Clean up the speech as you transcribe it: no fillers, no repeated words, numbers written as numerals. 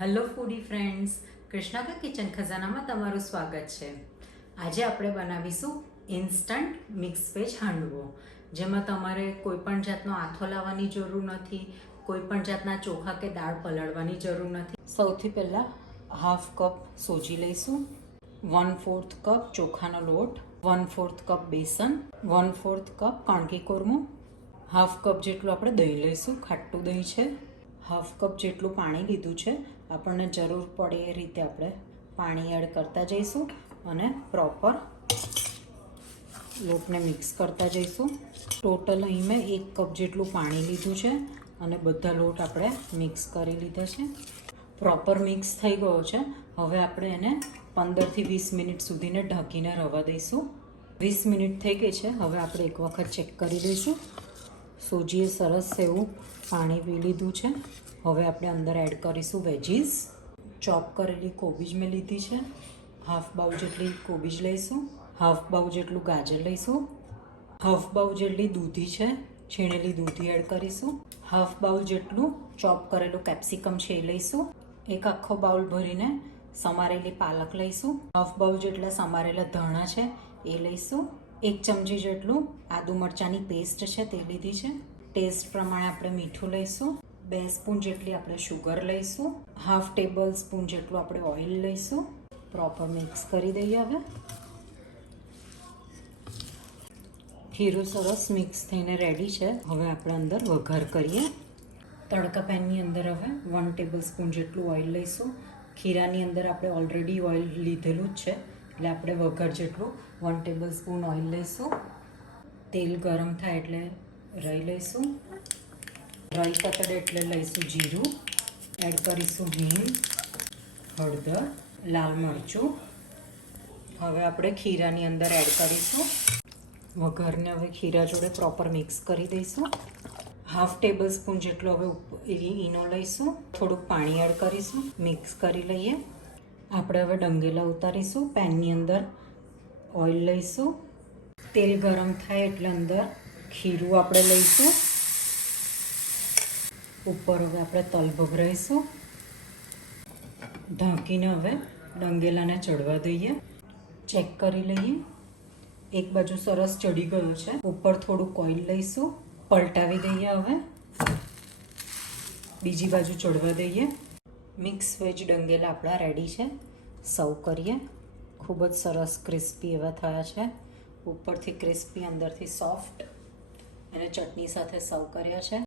Hello ફૂડી friends, કૃષ્ણાકા kitchen ખજાનામાં તમારું સ્વાગત છે. આજે આપણે બનાવીશું ઇન્સ્ટન્ટ મિક્સ વેજ હાંડવો, જેમાં તમારે કોઈપણ જાતનો આથો લાવવાની જરૂર નથી, કોઈપણ જાતના ચોખા કે દાળ પલાળવાની જરૂર નથી. સૌથી પહેલાં હાફ કપ સોજી લઈશું, 1/4 કપ ચોખાનો લોટ, 1/4 કપ બેસન, 1/4 કપ કાણકી કોરમું, હાફ કપ જેટલું આપણે દહીં લઈશું, ખાટું દહીં છે. હાફ કપ જેટલું પાણી લીધું છે. આપણને જરૂર પડે એ રીતે આપણે પાણી એડ કરતા જઈશું અને પ્રોપર લોટને મિક્સ કરતા જઈશું. ટોટલ અહીં મેં 1 કપ જેટલું પાણી લીધું છે અને બધા લોટ આપણે મિક્સ કરી લીધા છે. પ્રોપર મિક્સ થઈ ગયો છે. હવે આપણે એને 15થી 20 મિનિટ સુધીને ઢાંકીને રવા દઈશું. 20 મિનિટ થઈ ગઈ છે. હવે આપણે એક વખત ચેક કરી દઈશું. સોજીએ સરસ એવું પાણી પી લીધું છે. હવે આપણે અંદર એડ કરીશું વેજીસ. ચોપ કરેલી કોબીજ મેં લીધી છે, હાફ બાઉલ જેટલી કોબીજ લઈશું, હાફ બાઉલ જેટલું ગાજર લઈશું, હાફ બાઉલ જેટલી દૂધી છે, છીણેલી દૂધી એડ કરીશું, હાફ બાઉલ જેટલું ચોપ કરેલું કેપ્સિકમ છે એ લઈશું, એક આખો બાઉલ ભરીને સમારેલી પાલક લઈશું, હાફ બાઉલ જેટલા સમારેલા ધાણા છે એ લઈશું, 1 ચમચી જેટલું આદુ મરચાંની પેસ્ટ છે તે લીધી છે. ટેસ્ટ પ્રમાણે આપણે મીઠું લઈશું, 2 સ્પૂન જેટલી આપણે શુગર લઈશું, હાફ ટેબલ સ્પૂન જેટલું આપણે ઓઇલ લઈશું. પ્રોપર મિક્સ કરી દઈએ. હવે ખીરું સરસ મિક્સ થઈને રેડી છે. હવે આપણે અંદર વઘાર કરીએ. તડકા પેનની અંદર હવે 1 ટેબલ સ્પૂન જેટલું ઓઇલ લઈશું. ખીરાની અંદર આપણે ઓલરેડી ઓઇલ લીધેલું જ છે, એટલે આપણે વઘાર જેટલું 1 ટેબલ સ્પૂન ઓઇલ લઈશું. તેલ ગરમ થાય એટલે રાઈ લઈશું. રાઈ તતડે એટલે લઈશું જીરું, એડ કરીશું હિંગ, હળદર, લાલ મરચું. હવે આપણે ખીરાની અંદર એડ કરીશું. વઘારને હવે ખીરા જોડે પ્રોપર મિક્સ કરી દઈશું. હાફ ટેબલ સ્પૂન જેટલો હવે ઈનો લઈશું. થોડુંક પાણી એડ કરીશું, મિક્સ કરી લઈએ. આપણે હવે ડંગેલા ઉતારીશું. પેનની અંદર ઓઇલ લઈશું. તેલ ગરમ થાય એટલે અંદર ખીરું આપણે લઈશું. ઉપર હવે આપણે તલ ભભરાઈશું. ઢાંકીને હવે ડંગેલાને ચડવા દઈએ. ચેક કરી લઈએ. એક બાજુ સરસ ચડી ગયો છે. ઉપર થોડુંક ઓઇલ લઈશું, પલટાવી દઈએ. હવે બીજી બાજુ ચડવા દઈએ. મિક્સ વેજ ડંગેલા આપણા રેડી છે. સર્વ કરીએ. ખૂબ જ સરસ ક્રિસ્પી એવા થયા છે. ઉપરથી ક્રિસ્પી, અંદરથી સોફ્ટ, અને ચટણી સાથે સર્વ કર્યા છે.